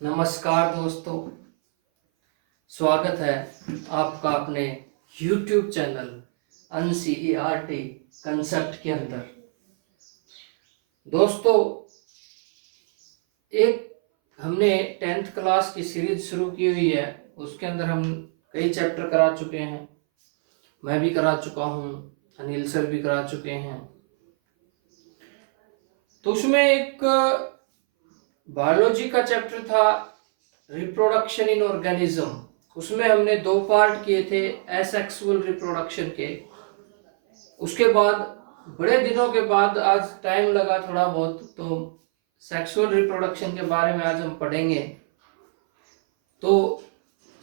नमस्कार दोस्तों, स्वागत है आपका अपने YouTube चैनल NCERT कंसेप्ट के अंदर। दोस्तों, एक हमने 10th क्लास की सीरीज शुरू की हुई है। उसके अंदर हम कई चैप्टर करा चुके हैं। मैं भी करा चुका हूँ, अनिल सर भी करा चुके हैं। तो उसमें एक बायोलॉजी का चैप्टर था, रिप्रोडक्शन इन ऑर्गेनिज्म। उसमें हमने 2 पार्ट किए थे एसेक्सुअल रिप्रोडक्शन के। उसके बाद बड़े दिनों के बाद आज टाइम लगा थोड़ा बहुत, तो सेक्सुअल रिप्रोडक्शन के बारे में आज हम पढ़ेंगे। तो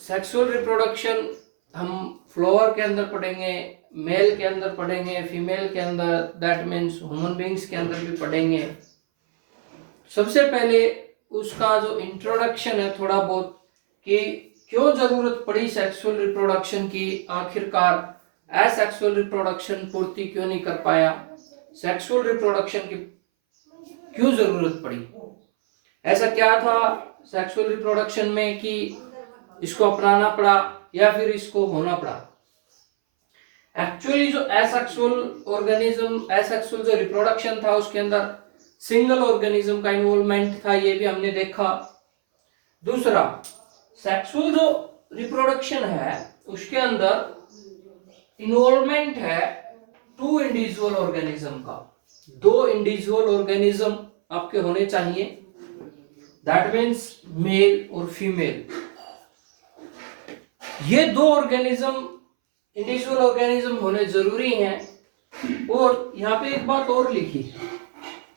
सेक्सुअल रिप्रोडक्शन हम फ्लावर के अंदर पढ़ेंगे, मेल के अंदर पढ़ेंगे, फीमेल के अंदर, दैट मीन्स ह्यूमन बींग्स के अंदर भी पढ़ेंगे। सबसे पहले उसका जो इंट्रोडक्शन है थोड़ा बहुत, कि क्यों जरूरत पड़ी सेक्सुअल रिप्रोडक्शन की, आखिरकार एसेक्सुअल रिप्रोडक्शन पूर्ति क्यों नहीं कर पाया, सेक्सुअल रिप्रोडक्शन की क्यों जरूरत पड़ी, ऐसा क्या था सेक्सुअल रिप्रोडक्शन में कि इसको अपनाना पड़ा या फिर इसको होना पड़ा। एक्चुअली जो एसेक्सुअल ऑर्गेनिज्म, एसेक्सुअल जो रिप्रोडक्शन था उसके अंदर सिंगल ऑर्गेनिज्म का इन्वॉल्वमेंट था, ये भी हमने देखा। दूसरा, सेक्सुअल जो रिप्रोडक्शन है उसके अंदर इन्वॉल्वमेंट है 2 इंडिविजुअल ऑर्गेनिज्म का। 2 इंडिविजुअल ऑर्गेनिज्म आपके होने चाहिए, दैट मीन्स मेल और फीमेल। ये 2 ऑर्गेनिज्म, इंडिविजुअल ऑर्गेनिज्म होने जरूरी हैं। और यहाँ पे एक बात और लिखी,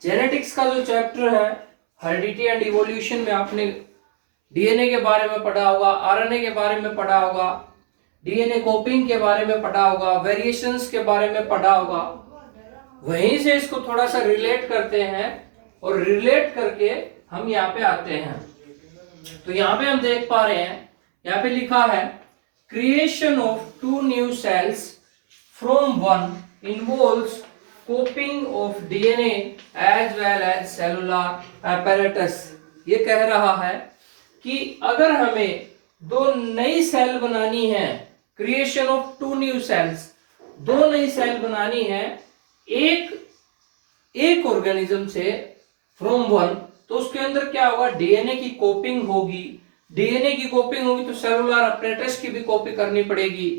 जेनेटिक्स का जो चैप्टर है हेरिडिटी एंड इवोल्यूशन में आपने डीएनए के बारे में पढ़ा होगा, आरएनए के बारे में पढ़ा होगा, डीएनए कॉपिंग के बारे में पढ़ा होगा, वेरिएशंस के बारे में पढ़ा होगा। वहीं से इसको थोड़ा सा रिलेट करते हैं और रिलेट करके हम यहाँ पे आते हैं। तो यहाँ पे हम देख पा रहे हैं, यहाँ पे लिखा है creation of 2 new cells from one involves coping of DNA as well as cellular apparatus। ये कह रहा है कि अगर हमें 2 नई सेल बनानी है, क्रिएशन ऑफ 2 न्यू सेल्स, 2 नई सेल बनानी है एक ऑर्गेनिज्म से फ्रॉम वन, तो उसके अंदर क्या होगा, डीएनए की कॉपिंग होगी। डीएनए की कॉपिंग होगी तो सेलुलर अपरेटस की भी कॉपी करनी पड़ेगी,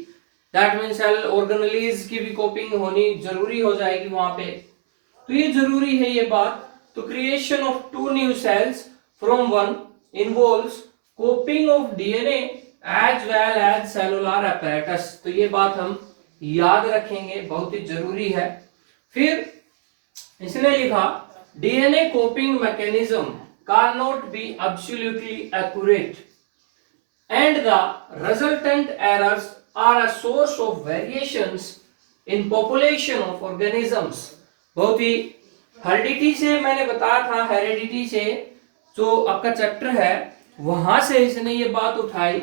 दैट मीन सेल ऑर्गेनेलिज की भी कॉपिंग होनी जरूरी हो जाएगी वहां पे। तो ये जरूरी है ये बात। तो creation of 2 new cells from one involves copying of DNA as well as cellular apparatus. तो ये बात हम याद रखेंगे, बहुत ही जरूरी है। फिर इसने लिखा DNA कॉपिंग mechanism can not be absolutely accurate and the resultant errors are a source of variations in population of organisms। बहुत ही हेरिडिटी से मैंने बताया था, हेरिडिटी से जो आपका चैप्टर है वहां से इसने ये बात उठाई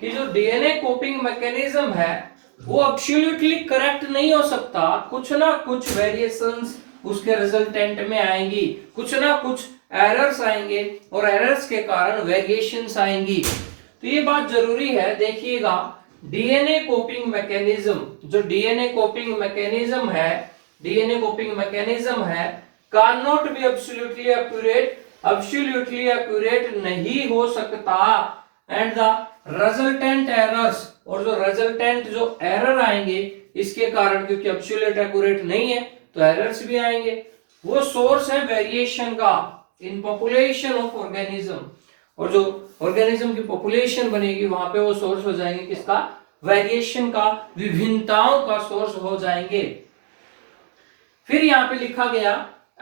कि जो डीएनए कॉपिंग मैकेनिज्म है वो एब्सोल्युटली करेक्ट नहीं हो सकता, कुछ ना कुछ वेरिएशंस उसके रिजल्टेंट में आएंगी, कुछ ना कुछ एरर्स आएंगे और एरर्स के कारण वेरिएशंस आएंगी। तो ये बात जरूरी है, देखिएगा डीएनए कॉपिंग मैकेनिज्म, जो डीएनए कॉपिंग मैकेनिज्म है, डीएनए कॉपिंग मैकेनिज्म है can not be absolutely accurate, absolutely accurate नहीं हो सकता। एंड द रिजल्टेंट एरर्स, और जो रिजल्टेंट जो एरर आएंगे इसके कारण, क्योंकि एब्सोल्युट एक्यूरेट नहीं है तो एरर्स भी आएंगे, वो सोर्स है वेरिएशन का इन पॉपुलेशन ऑफ ऑर्गेनिज्म। और जो ऑर्गेनिज्म की पॉपुलेशन बनेगी वहां पे वो सोर्स हो जाएंगे किसका, वेरिएशन का, विभिन्नताओं का सोर्स हो जाएंगे। फिर यहाँ पे लिखा गया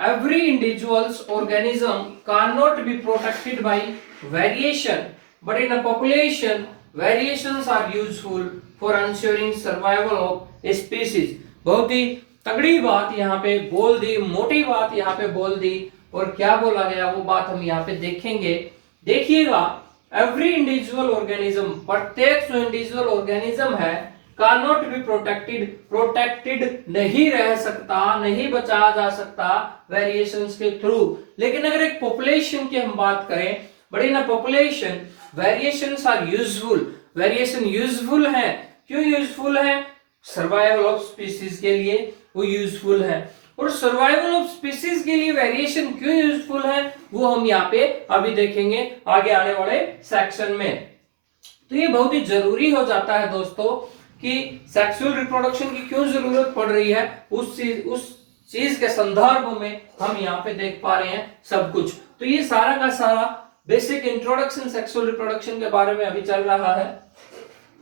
every individuals organism can not be protected by variation but in a population variations are useful for ensuring survival of species. बहुत ही तगड़ी बात यहाँ पे बोल दी, मोटी बात यहाँ पे बोल दी। और क्या बोला गया वो बात हम यहाँ पे देखेंगे। देखिएगा एवरी इंडिविजुअल ऑर्गेनिज्म, प्रत्येक जो इंडिविजुअल ऑर्गेनिज्म है can not be protected, protected नहीं रह सकता, नहीं बचाया जा सकता वेरिएशंस के थ्रू। लेकिन अगर एक पॉपुलेशन की हम बात करें, but in a population variations are useful. Variation useful है, क्यों यूजफुल है? सर्वाइवल ऑफ स्पीसीज के लिए वो यूजफुल है। और सर्वाइवल ऑफ स्पीसीज के लिए वेरिएशन क्यों यूजफुल है वो हम यहाँ पे अभी देखेंगे आगे आने वाले सेक्शन में। तो ये बहुत ही जरूरी हो जाता है दोस्तों कि सेक्सुअल रिप्रोडक्शन की क्यों जरूरत पड़ रही है, उस चीज के संदर्भ में हम यहाँ पे देख पा रहे हैं सब कुछ। तो ये सारा का सारा बेसिक इंट्रोडक्शन सेक्सुअल रिप्रोडक्शन के बारे में अभी चल रहा है।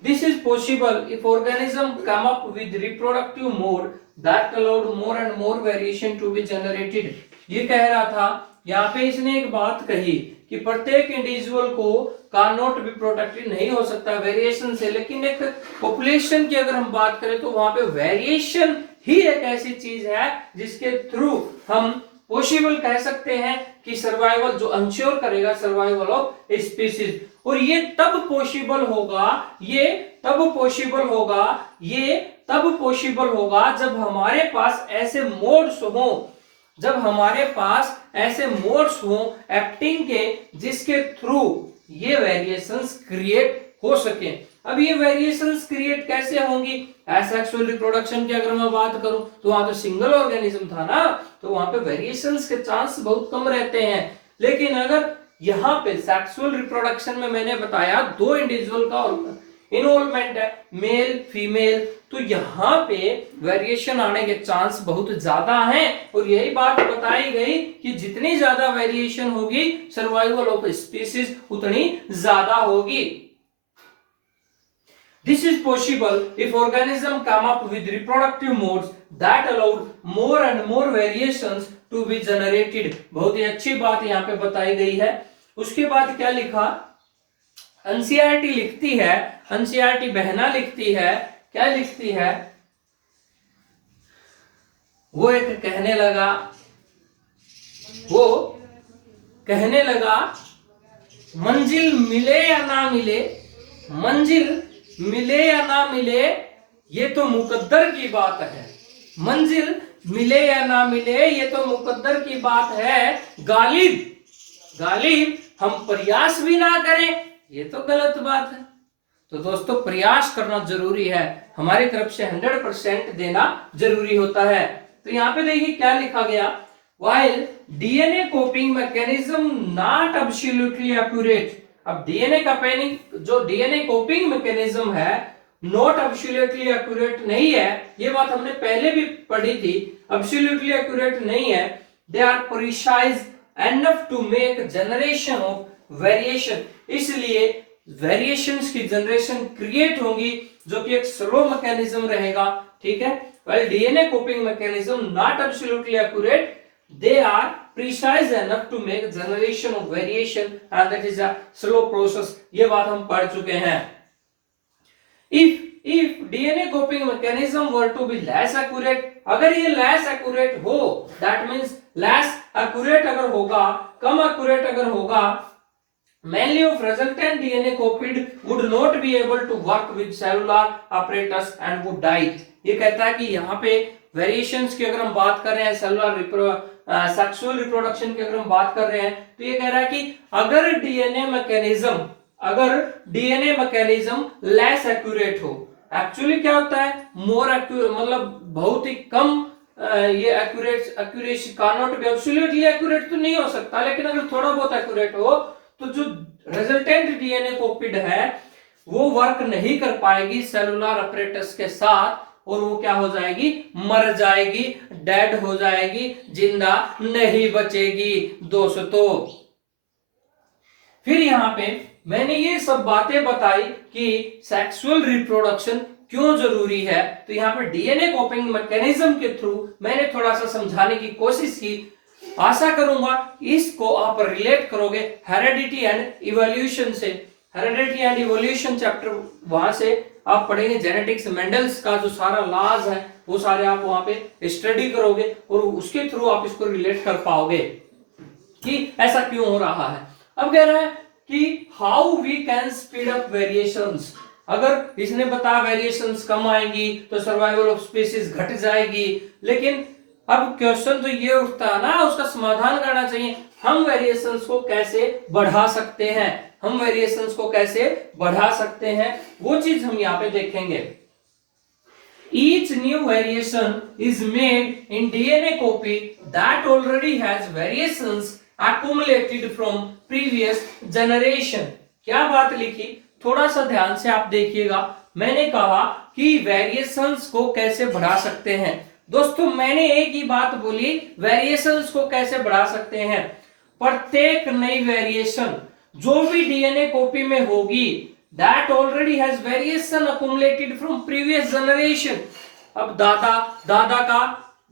This is possible if organism come up with reproductive mode that allowed more and more variation to be generated। ये कह रहा था, यहाँ पे इसने एक बात कही कि प्रत्येक इंडिविजुअल को कान नॉट बी प्रोटेक्टेड नहीं हो सकता वेरिएशन से, लेकिन एक पॉपुलेशन की अगर हम बात करें तो वहां पे वेरिएशन ही एक ऐसी चीज है जिसके थ्रू हम पॉसिबल कह सकते हैं कि सर्वाइवल जो इंश्योर करेगा सर्वाइवल ऑफ स्पीसीज। और ये तब पॉसिबल होगा जब हमारे पास ऐसे मोड्स हो एक्टिंग के जिसके थ्रू ये वेरिएशंस क्रिएट हो सके। अब ये वेरिएशंस क्रिएट कैसे होंगी? एसेक्सुअल रिप्रोडक्शन की अगर मैं बात करूं तो वहां तो सिंगल ऑर्गेनिज्म था ना, तो वहां पे वेरिएशंस के चांस बहुत कम रहते हैं। लेकिन अगर यहाँ पे सेक्सुअल रिप्रोडक्शन में मैंने बताया दो इंडिविजुअल का इन्वॉल्वमेंट है, मेल फीमेल, तो यहाँ पे वेरिएशन आने के चांस बहुत ज्यादा हैं। और यही बात बताई गई कि जितनी ज्यादा वेरिएशन होगी सर्वाइवल ऑफ स्पीसीज उतनी ज्यादा होगी। This is possible if organism come up with reproductive modes that allowed more and more variations to be generated। बहुत ही अच्छी बात यहाँ पे बताई गई है। उसके बाद क्या लिखा? एनसीईआरटी लिखती है, एनसीईआरटी बहना लिखती है, क्या लिखती है? वो कहने लगा मंजिल मिले या ना मिले ये तो मुकद्दर की बात है। मंजिल मिले या ना मिले ये तो मुकद्दर की बात है। गालिब हम प्रयास भी ना करें ये तो गलत बात है। तो दोस्तों प्रयास करना जरूरी है, हमारी तरफ से 100% देना जरूरी होता है। तो यहाँ पे देखिए क्या लिखा गया, while DNA coping mechanism not absolutely accurate। अब डीएनए कोपिंग मैकेनिज्म है नॉट एब्सोल्युटली एक्यूरेट नहीं है, ये बात हमने पहले भी पढ़ी थी, एब्सोल्युटली एक्यूरेट नहीं है। They are precise enough to make generation of variation, इसलिए वेरिएशंस की जनरेशन क्रिएट होंगी जो कि एक स्लो मैकेनिज्म रहेगा। ठीक है, well DNA copying mechanism not absolutely accurate, they are precise enough to make generation of variation and that is a slow process। ये बात हम पढ़ चुके हैं। if DNA coping mechanism were to be less accurate, अगर ये less accurate हो, that means less accurate अगर होगा, कम accurate अगर होगा, mainly of resultant DNA copied would not be able to work with cellular apparatus and would die। ये कहता है कि यहाँ पे वेरिएशंस की अगर हम बात कर रहे हैं, सेक्सुअल रिप्रोडक्शन की अगर हम बात कर रहे हैं, तो ये कह रहा है कि अगर डीएनए मैकेनिज्म लेस एक्यूरेट हो, एक्चुअली क्या होता है मोर एक्यूरेट मतलब बहुत ही कम ये एक्यूरेसी का नॉट बी एब्सोल्युटली एक्यूरेट तो नहीं हो सकता, लेकिन अगर थोड़ा बहुत एक्यूरेट हो तो जो रिजल्टेंट डीएनए कॉपीड है वो वर्क नहीं कर पाएगी सेलुलर अपरेटस के साथ और वो क्या हो जाएगी, मर जाएगी, डेड हो जाएगी, जिंदा नहीं बचेगी दोस्तों। फिर यहाँ पे मैंने ये सब बातें बताई कि सेक्सुअल रिप्रोडक्शन क्यों जरूरी है, तो यहाँ पे डीएनए कॉपिंग मैकेनिज्म के थ्रू मैंने थोड़ा सा समझाने की कोशिश की। आशा करूंगा इसको आप रिलेट करोगे हेरेडिटी एंड इवोल्यूशन से। हेरेडिटी एंड इवोल्यूशन चैप्टर वहां से आप पढ़ेंगे, जेनेटिक्स मेंडल्स का जो सारा लॉज है वो सारे आप वहां पे स्टडी करोगे और उसके थ्रू आप इसको रिलेट कर पाओगे कि ऐसा क्यों हो रहा है। अब कह रहा है कि how we can speed up variations. अगर इसने बताया वेरिएशंस कम आएंगी तो सर्वाइवल ऑफ स्पीसीज घट जाएगी, लेकिन अब क्वेश्चन तो ये उठता है ना, उसका समाधान करना चाहिए, हम वेरिएशंस को कैसे बढ़ा सकते हैं, हम वेरिएशंस को कैसे बढ़ा सकते हैं, वो चीज हम यहाँ पे देखेंगे। Each new variation is made in DNA copy that already has variations accumulated from previous generation। क्या बात लिखी, थोड़ा सा ध्यान से आप देखिएगा। मैंने कहा कि वेरिएशंस को कैसे बढ़ा सकते हैं। दोस्तों मैंने एक ही बात बोली, वेरिएशंस को कैसे बढ़ा सकते हैं। प्रत्येक नई वेरिएशन जो भी डीएनए कॉपी में होगी, that already has variation accumulated from previous generation। अब दादा का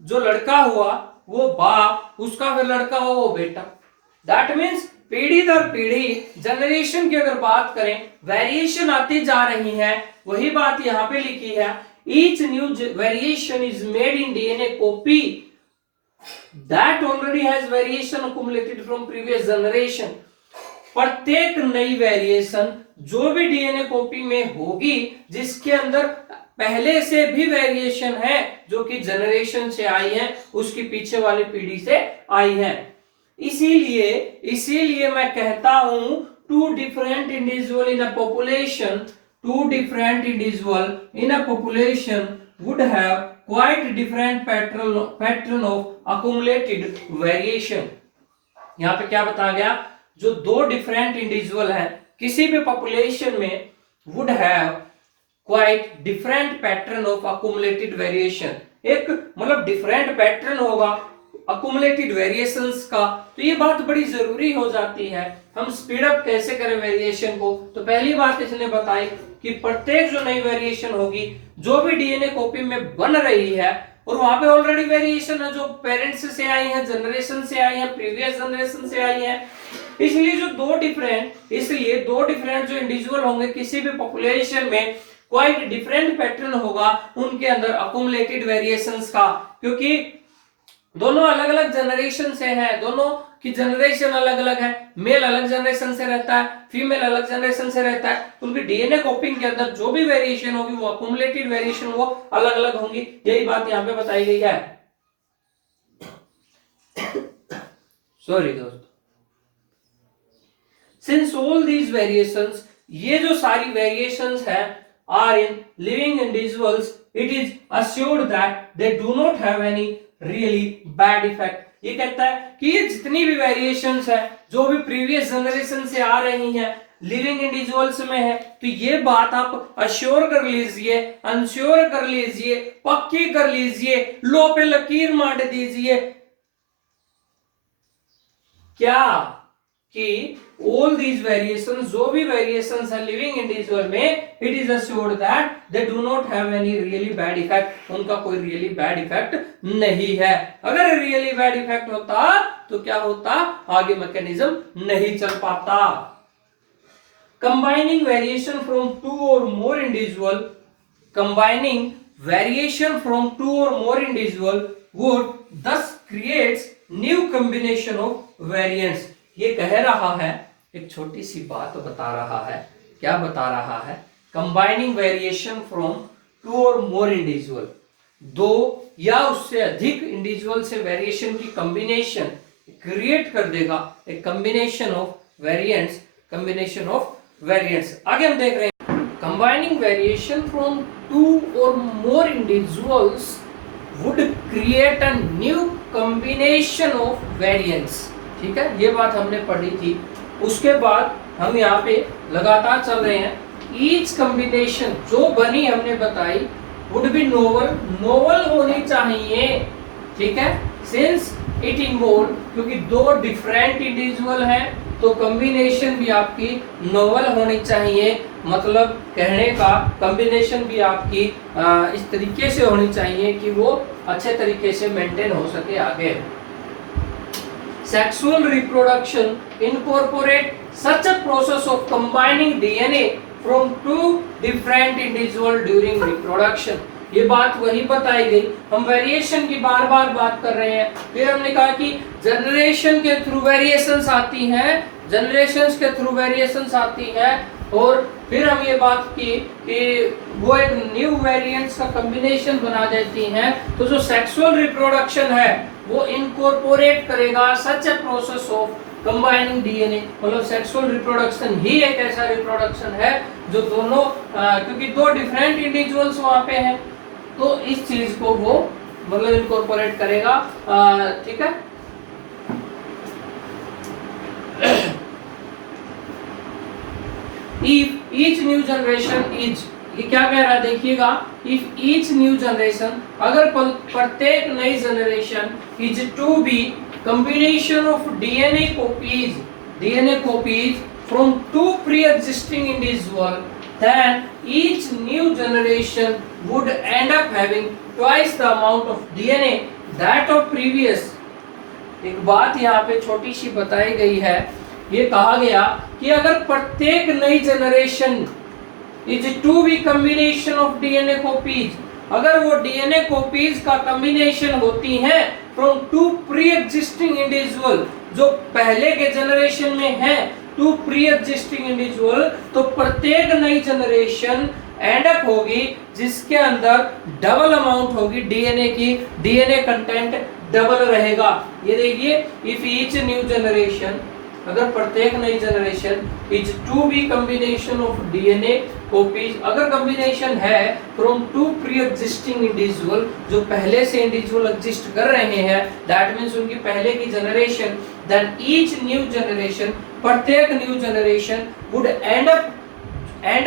जो लड़का हुआ वो बाप, उसका फिर लड़का हुआ वो बेटा। That means पीढ़ी दर पीढ़ी, जनरेशन की अगर बात करें, वेरिएशन आती जा रही है। वही बात यहाँ पे लिखी है, each new variation is made in DNA copy that already has variation accumulated from previous generation। प्रत्येक नई वेरिएशन जो भी डीएनए कॉपी में होगी, जिसके अंदर पहले से भी वेरिएशन है, जो कि जनरेशन से आई है, उसकी पीछे वाली पीढ़ी से आई है। इसीलिए मैं कहता हूं, two different individual in a population would have quite different pattern of accumulated variation. यहाँ पे क्या बताया गया, जो दो डिफरेंट इंडिविजुअल हैं किसी भी पॉपुलेशन में, would have quite different pattern of accumulated variation. एक मतलब डिफरेंट पैटर्न होगा अक्यूमुलेटेड वेरिएशंस का। तो ये बात बड़ी जरूरी हो जाती है। हम स्पीड अप कैसे करें वेरिएशन को, तो पहली बात इसने बताई कि प्रत्येक जो नई वेरिएशन होगी, जो भी डीएनए कॉपी में बन रही है, और वहां पे ऑलरेडी वेरिएशन है जो पेरेंट्स से आई है, जनरेशन से आई है, प्रीवियस जनरेशन से आई है। इसलिए दो डिफरेंट जो इंडिविजुअल होंगे किसी भी पॉपुलेशन में, क्वाइट डिफरेंट पैटर्न होगा उनके अंदर अक्यूमुलेटेड वेरिएशंस का, क्योंकि दोनों अलग अलग जनरेशन से हैं, दोनों की जनरेशन अलग अलग है। मेल अलग जनरेशन से रहता है, फीमेल अलग जनरेशन से रहता है। उनकी डीएनए कॉपिंग के अंदर जो भी वेरिएशन होगी वो अक्यूमुलेटेड वेरिएशन वो अलग अलग होंगी। यही बात यहाँ पे बताई गई है। सॉरी दोस्तों, सिंस ऑल दीज वेरिएशंस, ये जो सारी वेरिएशंस है, are in living individuals, it is assured that they do not have any really bad effect. ये कहता है कि ये जितनी भी वेरिएशंस है जो भी प्रीवियस जनरेशन से आ रही हैं, लिविंग इंडिविजुअल्स में है, तो ये बात आप अश्योर कर लीजिए, अनश्योर कर लीजिए, पक्की कर लीजिए, लो पे लकीर मार दीजिए, क्या कि all these variations, जो भी variations है लिविंग इंडिविजुअल में, it is assured that they do not have any really bad effect। उनका कोई really bad effect नहीं है। अगर really bad effect होता तो क्या होता, आगे मैकेनिज्म नहीं चल पाता। Combining variation from two or more individual would thus creates new combination of variants। ये कह रहा है, एक छोटी सी बात बता रहा है। क्या बता रहा है, combining variation from two or more individual, दो या उससे अधिक इंडिविजुअल से वेरिएशन की कॉम्बिनेशन क्रिएट कर देगा एक कॉम्बिनेशन ऑफ वेरिएंट्स। आगे हम देख रहे हैं, combining variation from two or more individuals would create a new combination of variants. ठीक है, ये बात हमने पढ़ी थी। उसके बाद हम यहाँ पे लगातार चल रहे हैं। ईच कॉम्बिनेशन जो बनी हमने बताई वुड बी नोवल होनी चाहिए। ठीक है, सिंस इट इन्वॉल्व, क्योंकि दो डिफरेंट इंडिविजुअल हैं तो कॉम्बिनेशन भी आपकी नोवल होनी चाहिए। मतलब कहने का कॉम्बिनेशन भी आपकी इस तरीके से होनी चाहिए कि वो अच्छे तरीके से मेंटेन हो सके आगे। Sexual reproduction incorporate such a process of combining DNA from two different individuals during reproduction। ये बात वही बताई गई। हम वेरिएशन की बार बार बात कर रहे हैं। फिर हमने कहा कि जनरेशन के थ्रू वेरिएशंस आती हैं, और फिर हम ये बात की कि वो एक न्यू वेरिएंट्स का कॉम्बिनेशन बना देती हैं। तो जो सेक्सुअल रिप्रोडक्शन है वो इनकॉर्पोरेट करेगा such a process of combining DNA. मतलब सेक्सुअल रिप्रोडक्शन ही एक ऐसा रिप्रोडक्शन है जो दोनों क्योंकि दो डिफरेंट इंडिविजुअल्स वहां पे हैं, तो इस चीज को वो मतलब इनकॉर्पोरेट करेगा। ठीक है, if each new generation is, ये क्या कह रहा है देखिएगा, इफ ईच न्यू जनरेशन, अगर प्रत्येक नई generation is to be combination of DNA copies from two pre-existing individual, then each new generation would end up having twice the amount of DNA that of previous। एक बात यहाँ पे छोटी सी बताई गई है, ये कहा गया कि अगर प्रत्येक नई generation is to be combination of DNA copies, अगर वो डीएनए कॉपीज का कॉम्बिनेशन होती हैं from two pre existing individual, जो पहले के जनरेशन में है टू प्री एग्जिस्टिंग इंडिविजुअल, तो प्रत्येक नई जनरेशन एंड अप होगी जिसके अंदर डबल अमाउंट होगी डीएनए की, डीएनए कंटेंट डबल रहेगा। ये देखिए, इफ ईच न्यू जनरेशन, अगर प्रत्येक नई generation is to be combination of DNA copies, अगर कॉम्बिनेशन है from two pre existing individual, जो पहले से इंडिविजुअल एग्जिस्ट कर रहे हैं, दैट मींस उनकी पहले की generation, then each new generation, प्रत्येक new generation would end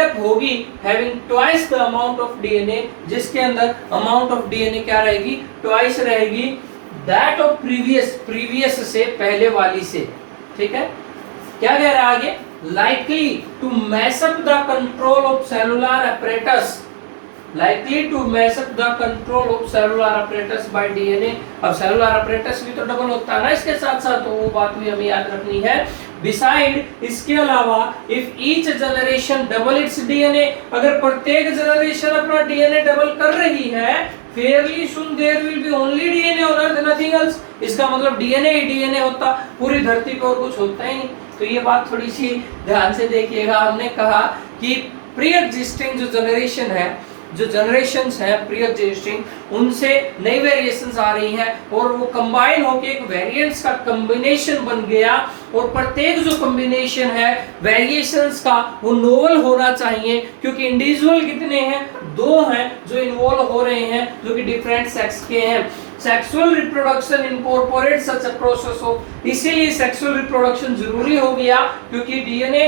up होगी having twice the amount of DNA, जिसके अंदर अमाउंट ऑफ डीएनए क्या रहेगी, ट्वाइस रहेगी दैट ऑफ प्रीवियस से, पहले वाली से। ठीक है, क्या कह रहा है आगे, likely to mess up the control of cellular apparatus, likely to mess up the control of cellular apparatus by DNA। अब cellular apparatus भी तो डबल होता है ना इसके साथ साथ, तो वो बात भी हमें याद रखनी है। Beside, इसके अलावा if each generation double its DNA, अगर प्रत्येक जनरेशन अपना डीएनए डबल कर रही है, fairly soon there will be only DNA on earth, nothing else। इसका मतलब डीएनए ही डीएनए होता, पूरी धरती पे और कुछ होता ही नहीं। तो ये बात थोड़ी सी ध्यान से देखिएगा। हमने कहा कि प्री एग्जिस्टिंग जो जनरेशन है, जो जनरेशंस है प्री एग्जिस्टिंग, उनसे नई वेरिएशंस आ रही हैं और वो कंबाइन होकर एक वेरिएंट्स का कॉम्बिनेशन बन गया, और प्रत्येक जो कॉम्बिनेशन है वेरिएशंस का वो नोवल होना चाहिए, क्योंकि इंडिविजुअल कितने हैं, दो हैं जो इन्वॉल्व हो रहे हैं, जो कि डिफरेंट सेक्स के हैं। Sexual reproduction incorporate such a process of, इसीलिए सेक्सुअल रिप्रोडक्शन जरूरी हो गया, क्योंकि डीएनए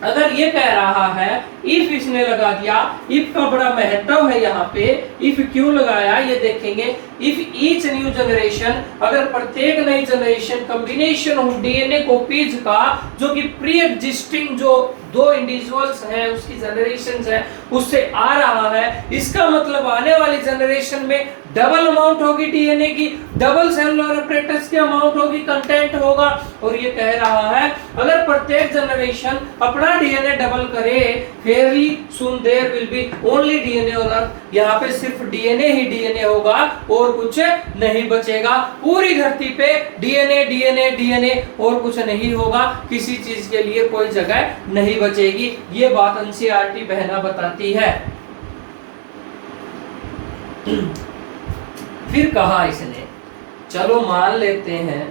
अगर ये कह रहा है, इफ इसने लगा दिया, इफ का बड़ा महत्व है यहाँ पे। इफ क्यों लगाया ये देखेंगे। इफ ईच न्यू जनरेशन, अगर प्रत्येक नई generation combination of DNA copies का, जो कि प्री एग्जिस्टिंग जो दो इंडिविजुअल्स हैं उसकी जनरेशंस है उससे आ रहा है, इसका मतलब आने वाली जनरेशन में डबल अमाउंट होगी डीएनए की, डबल सेलुलर अपरेटस की अमाउंट होगी, कंटेंट होगा। और ये कह रहा है अगर प्रत्येक जनरेशन अपना डीएनए डबल करे, fairly soon there will be only DNA on earth, यहाँ पे सिर्फ डीएनए ही डीएनए होगा और कुछ नहीं बचेगा। पूरी धरती पे डीएनए डीएनए डीएनए और कुछ नहीं होगा, किसी चीज के लिए कोई जगह नहीं बचेगी। ये बात एनसीईआरटी बहना बताती है। फिर कहा इसने, चलो मान लेते हैं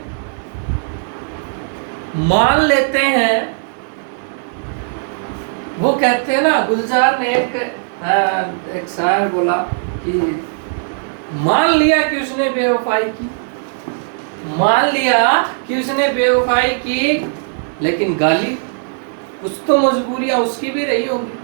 वो कहते हैं ना, गुलजार ने एक शायर बोला कि मान लिया कि उसने बेवफाई की, मान लिया कि उसने बेवफाई की, लेकिन गाली कुछ तो मजबूरियां उसकी भी रही होंगी,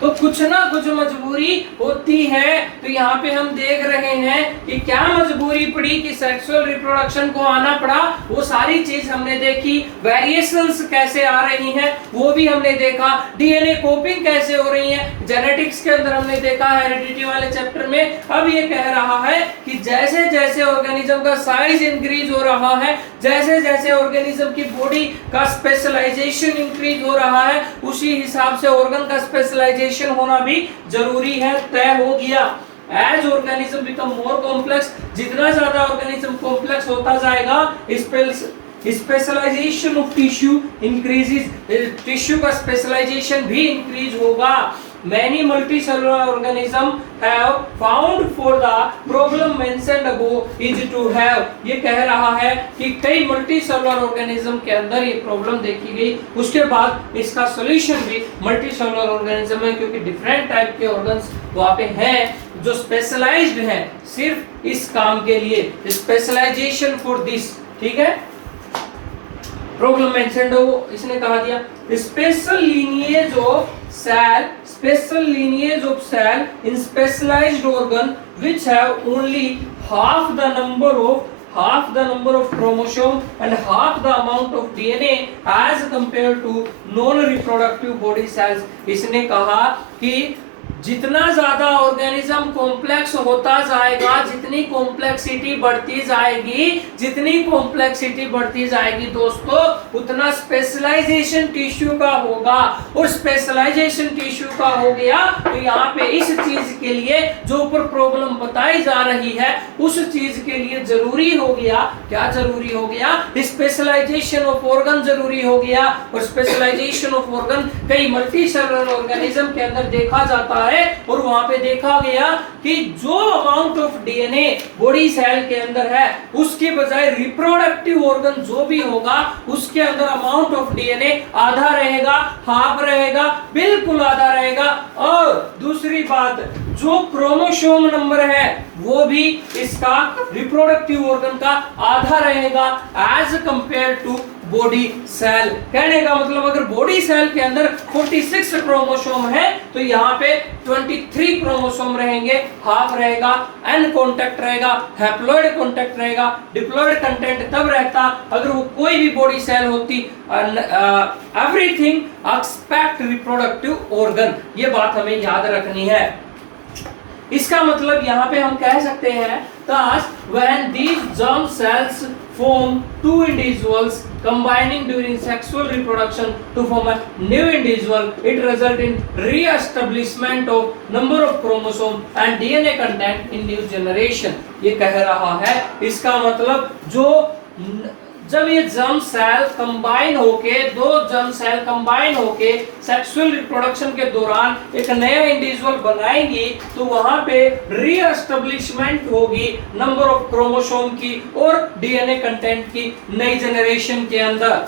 तो कुछ ना कुछ मजबूरी होती है। तो यहाँ पे हम देख रहे हैं कि क्या मजबूरी पड़ी कि सेक्सुअल रिप्रोडक्शन को आना पड़ा, वो सारी चीज हमने देखी। वेरिएशंस कैसे आ रही हैं वो भी हमने देखा, डीएनए कॉपिंग कैसे हो रही है जेनेटिक्स के अंदर हमने देखा हेरिडिटी वाले चैप्टर में। अब ये कह रहा है कि जैसे जैसे ऑर्गेनिज्म का साइज इंक्रीज हो रहा है, जैसे जैसे ऑर्गेनिज्म की बॉडी का स्पेशलाइजेशन इंक्रीज हो रहा है, उसी हिसाब से ऑर्गन का स्पेशलाइजेशन होना भी जरूरी है, तय हो गया। As organism become more complex, जितना ज्यादा ऑर्गेनिज्म कॉम्प्लेक्स होता जाएगा, specialization of tissue increases, tissue का स्पेशलाइजेशन भी इंक्रीज होगा। many multicellular organisms have found for the problem mentioned above is to have, ये कह रहा है कि कई मल्टीसेलुलर ऑर्गेनिज्म के अंदर ये प्रॉब्लम देखी गई, उसके बाद इसका सॉल्यूशन भी मल्टीसेलुलर ऑर्गेनिज्म है, क्योंकि डिफरेंट टाइप के ऑर्गन्स वहां पे हैं जो स्पेशलाइज्ड हैं सिर्फ इस काम के लिए, स्पेशलाइजेशन फॉर दिस, ठीक है। प्रॉब्लम मेंशन्ड हो इसने कहा दिया, special lineage of cell, special lineage of cell in specialized organ which have only half the number of chromosome and half the amount of DNA as compared to non reproductive body cells। इसने कहा कि जितना ज्यादा organism complex होता जाएगा, जितनी complexity बढ़ती जाएगी, जितनी कॉम्प्लेक्सिटी बढ़ती जाएगी दोस्तों, उतना स्पेशलाइजेशन टिश्यू का होगा, और स्पेशलाइजेशन टिश्यू का हो गया तो यहाँ पे इस चीज के लिए जो ऊपर प्रॉब्लम बताई जा रही है उस चीज के लिए जरूरी हो गया, क्या जरूरी हो गया, स्पेशलाइजेशन ऑफ ऑर्गन जरूरी हो गया। और स्पेशलाइजेशन ऑफ ऑर्गन कई मल्टीसेलुलर ऑर्गेनिज्म के अंदर देखा जाता है, और वहां पे देखा गया कि जो amount of DNA body cell के अंदर है उसके बजाय रिप्रोडक्टिव ऑर्गन जो भी होगा उसके अंदर अमाउंट ऑफ डीएनए आधा रहेगा, हाफ रहेगा, बिल्कुल आधा रहेगा। और दूसरी बात, जो क्रोमोसोम नंबर है वो भी इसका रिप्रोडक्टिव ऑर्गन का आधा रहेगा as compare to body cell. कहने का मतलब अगर बॉडी सेल के अंदर 46 क्रोमोसोम है तो यहाँ पे 23 क्रोमोसोम रहेंगे, हाफ रहेगा, एन कॉन्टेक्ट रहेगा, हैप्लॉइड कॉन्टेक्ट रहेगा, डिप्लॉइड कंटेंट तब रहता अगर वो कोई भी बॉडी सेल होती। एवरीथिंग एक्सपेक्ट रिप्रोडक्टिव ऑर्गन, ये बात हमें याद रखनी है। इसका मतलब यहाँ पे हम कह सकते हैं thus when these germ cells form two individuals combining during sexual reproduction to form a new individual, it result in re-establishment of number of chromosome and DNA content in new generation। ये कह रहा है, इसका मतलब जो जब ये germ cell combine होके, दो जर्म सेल कंबाइन होके सेक्सुअल रिप्रोडक्शन के दौरान एक नया इंडिविजुअल बनाएंगी तो वहां पे रीएस्टेब्लिशमेंट होगी नंबर ऑफ क्रोमोसोम की और डीएनए कंटेंट की नई जनरेशन के अंदर।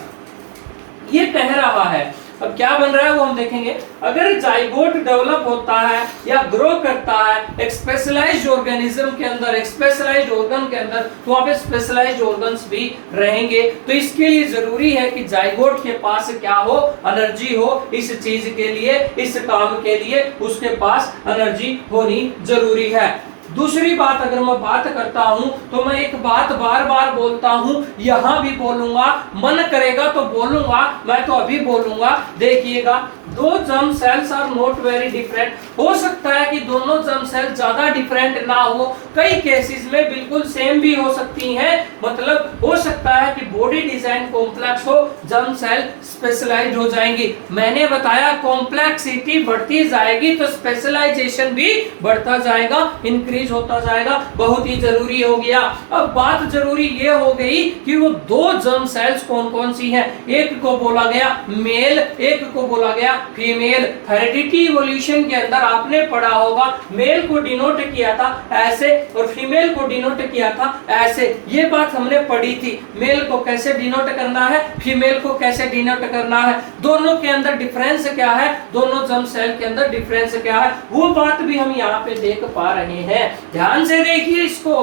ये कह रहा है। अब क्या बन रहा है वो हम देखेंगे। अगर जाइगोट डेवलप होता है या ग्रो करता है एक स्पेशलाइज्ड ऑर्गेनिज्म के अंदर, एक स्पेशलाइज्ड ऑर्गन के अंदर, तो वहां पे स्पेशलाइज्ड ऑर्गन्स भी रहेंगे। तो इसके लिए जरूरी है कि जाइगोट के पास क्या हो, एनर्जी हो, इस चीज के लिए, इस काम के लिए उसके पास एनर्जी होनी जरूरी है। दूसरी बात अगर मैं बात करता हूं तो मैं एक बात बार बार बोलता हूं, यहां भी बोलूंगा, मन करेगा तो बोलूंगा, मैं तो अभी बोलूंगा। देखिएगा, दो germ cells are not very different. हो सकता है कि दोनों जर्म सेल ज्यादा डिफरेंट ना हो, कई केसेस में बिल्कुल सेम भी हो सकती हैं। मतलब हो सकता है कि बॉडी डिजाइन कॉम्प्लेक्स हो, जर्म सेल स्पेशलाइज्ड हो जाएंगी। मैंने बताया कॉम्प्लेक्सिटी बढ़ती जाएगी तो स्पेशलाइजेशन भी बढ़ता जाएगा, इंक्रीज होता जाएगा, बहुत ही जरूरी हो गया। अब बात जरूरी ये हो गई कि वो दो जर्म सेल्स कौन कौन सी हैं। एक को बोला गया मेल, एक को बोला गया फीमेल। हेरिडिटी इवोल्यूशन के अंदर आपने पढ़ा होगा, मेल को डिनोट किया था ऐसे और फीमेल को डिनोट किया था ऐसे। ये बात हमने पढ़ी थी, मेल को कैसे डिनोट करना है, फीमेल को कैसे डिनोट करना है, दोनों के अंदर डिफरेंस क्या है, दोनों जर्म सेल के अंदर डिफरेंस क्या है, वो बात भी हम यहाँ पे देख पा रहे हैं। ध्यान से देखिए इसको,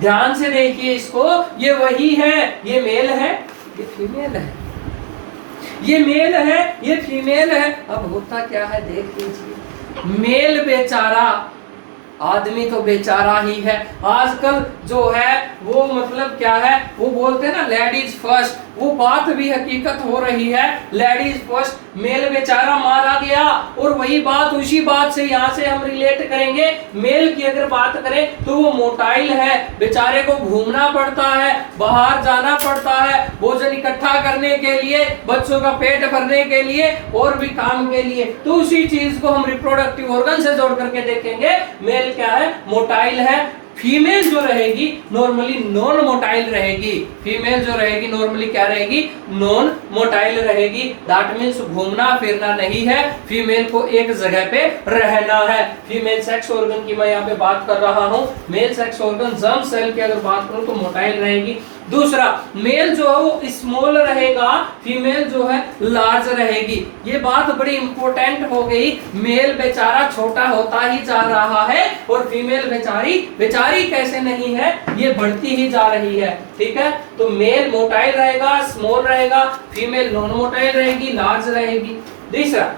ध्यान से देखिए इसको। ये वही है, ये मेल है, ये फीमेल है, ये मेल है, ये फीमेल है। अब होता क्या है देख लीजिए, मेल बेचारा, आदमी तो बेचारा ही है। आजकल जो है वो मतलब क्या है, वो बोलते हैं ना लेडीज फर्स्ट, वो बात भी हकीकत हो रही है, लेडीज फर्स्ट। मेल बेचारा मारा गया और वही बात, उसी बात से यहाँ से हम रिलेट करेंगे। मेल की अगर बात करें तो वो मोटाइल है, बेचारे को घूमना पड़ता है, बाहर जाना पड़ता है, भोजन इकट्ठा करने के लिए, बच्चों का पेट भरने के लिए और भी काम के लिए। तो उसी चीज को हम रिप्रोडक्टिव ऑर्गन से जोड़ करके देखेंगे। मेल क्या है, मोटाइल है, फीमेल जो रहेगी नॉर्मली नॉन मोटाइल रहेगी। फीमेल जो रहेगी नॉर्मली क्या रहेगी, नॉन मोटाइल रहेगी। दैट मींस घूमना फिरना नहीं है, फीमेल को एक जगह पे रहना है। फीमेल सेक्स ऑर्गन की मैं यहाँ पे बात कर रहा हूँ। Male sex organ germ cell की अगर बात करूँ तो मोटाइल रहेगी। दूसरा, मेल जो है वो स्मॉल रहेगा, फीमेल जो है लार्ज रहेगी। ये बात बड़ी इंपॉर्टेंट हो गई। मेल बेचारा छोटा होता ही जा रहा है और फीमेल बेचारी कैसे नहीं है, ये बढ़ती ही जा रही है। ठीक है, तो मेल मोटाइल रहेगा, स्मॉल रहेगा, फीमेल नॉन मोटाइल रहेगी, लार्ज रहेगी। तीसरा,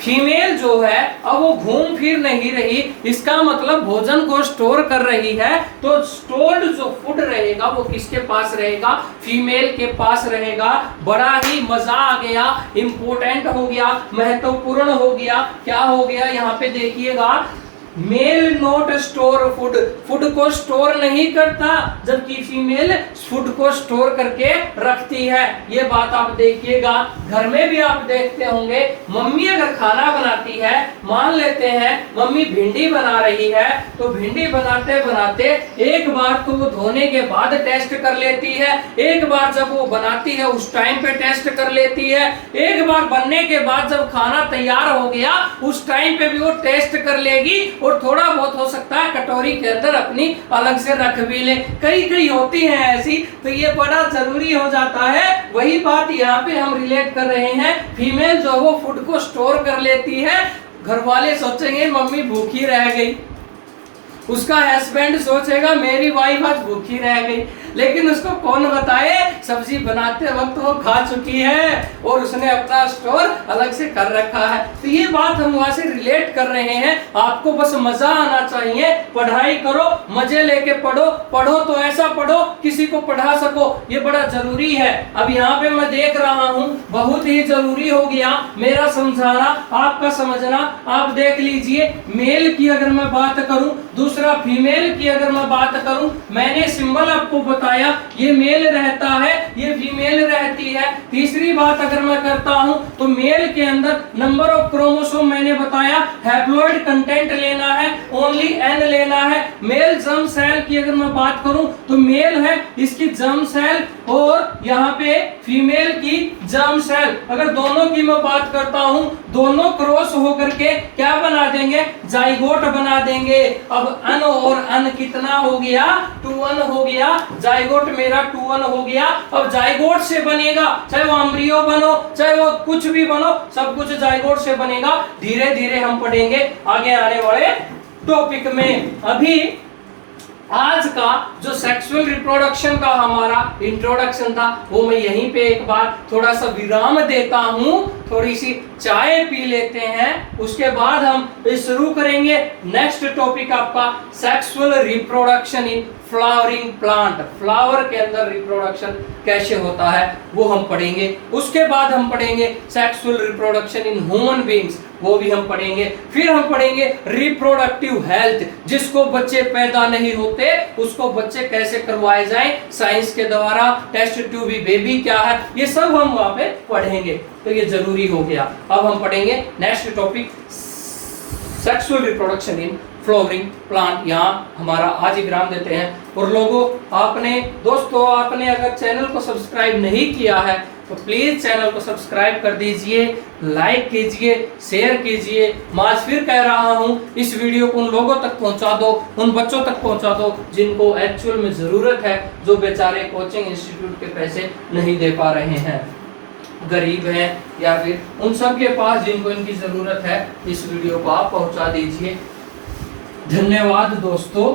फीमेल जो है अब वो घूम फिर नहीं रही, इसका मतलब भोजन को स्टोर कर रही है। तो स्टोर्ड जो फूड रहेगा वो किसके पास रहेगा, फीमेल के पास रहेगा। बड़ा ही मजा आ गया, इंपॉर्टेंट हो गया, महत्वपूर्ण हो गया। क्या हो गया यहाँ पे देखिएगा, male not store food, food को स्टोर नहीं करता, जबकि फीमेल फूड को स्टोर करके रखती है। ये बात आप देखिएगा। घर में भी आप देखते होंगे, मम्मी अगर खाना बनाती है, मान लेते हैं मम्मी भिंडी बना रही है, तो भिंडी बनाते बनाते एक बार तो वो धोने के बाद टेस्ट कर लेती है, एक बार जब वो बनाती है उस टाइम पे टेस्ट कर लेती है, एक बार बनने के बाद जब खाना तैयार हो गया उस टाइम पे भी वो टेस्ट कर लेगी, और थोड़ा बहुत हो सकता है कटोरी के अंदर अपनी अलग से रख भी ले। कई होती हैं ऐसी, तो ये बड़ा जरूरी हो जाता है। वही बात यहाँ पे हम रिलेट कर रहे हैं। फीमेल जो वो फूड को स्टोर कर लेती है। घर वाले सोचेंगे मम्मी भूखी रह गई, उसका हस्बैंड सोचेगा मेरी वाइफ आज भूखी रह गई, लेकिन उसको कौन बताए सब्जी बनाते वक्त वो खा चुकी है और उसने अपना स्टोर अलग से कर रखा है। तो ये बात हम वहां से रिलेट कर रहे हैं। आपको बस मजा आना चाहिए, पढ़ाई करो, मजे लेके पढ़ो, पढ़ो तो ऐसा पढ़ो किसी को पढ़ा सको, ये बड़ा जरूरी है। अब यहाँ पे मैं देख रहा हूँ बहुत ही जरूरी हो गया मेरा समझाना, आपका समझना। आप देख लीजिए, मेल की अगर मैं बात करूं, दूसरा फीमेल की अगर मैं बात करूं, मैंने सिंबल आपको बताया, ये मेल रहता है, ये फीमेल रहती है। तीसरी बात अगर मैं करता हूं तो मेल के अंदर नंबर ऑफ क्रोमोसोम मैंने बताया, हैप्लॉइड कंटेंट लेना है, ओनली एन लेना है। मेल जर्म सेल की अगर मैं बात करूं तो मेल है इसकी जर्म सेल और यहाँ पे फीमेल की जर्म सेल। अगर दोनों की मैं बात करता हूं, दोनों क्रॉस होकर के क्या बना देंगे, जाइगोट बना देंगे। अब अन और अन कितना हो गया, 2n हो गया, जाइगोट मेरा 2n हो गया। अब जाइगोट से बनेगा, चाहे वो एम्ब्रियो बनो, चाहे वो कुछ भी बनो, सब कुछ जाइगोट से बनेगा। धीरे धीरे हम पढ़ेंगे आगे आने वाले टॉपिक में। अभी आज का जो सेक्सुअल रिप्रोडक्शन का हमारा इंट्रोडक्शन था वो मैं यहीं पे एक बार थोड़ा सा विराम देता हूं, थोड़ी सी चाय पी लेते हैं, उसके बाद हम शुरू करेंगे नेक्स्ट टॉपिक आपका sexual reproduction in flowering plant. Flower के अंदर रिप्रोडक्शन कैसे होता है वो हम पढ़ेंगे। उसके बाद हम पढ़ेंगे sexual reproduction in human beings, वो भी हम पढ़ेंगे। फिर हम पढ़ेंगे रिप्रोडक्टिव हेल्थ, जिसको बच्चे पैदा नहीं होते उसको बच्चे कैसे करवाए जाएं साइंस के द्वारा, टेस्ट ट्यूब बेबी क्या है, ये सब हम वहां पे पढ़ेंगे। तो ये जरूरी हो गया। अब हम पढ़ेंगे next topic sexual reproduction in flowering plant. यहाँ हमारा आज ही विराम देते हैं। और लोगों, दोस्तों आपने अगर चैनल को सब्सक्राइब नहीं किया है तो प्लीज चैनल को सब्सक्राइब कर दीजिए, लाइक कीजिए, शेयर कीजिए। मैं आज फिर कह रहा हूँ, इस वीडियो को उन लोगों तक पहुँचा दो, उन बच्चों तक पहुँचा दो जिनको एक्चुअल में जरूरत है, जो बेचारे कोचिंग इंस्टीट्यूट के पैसे नहीं दे पा रहे हैं, गरीब हैं, या फिर उन सब के पास जिनको इनकी जरूरत है। इस वीडियो को आप पहुँचा दीजिए। धन्यवाद दोस्तों,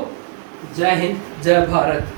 जय हिंद, जय भारत।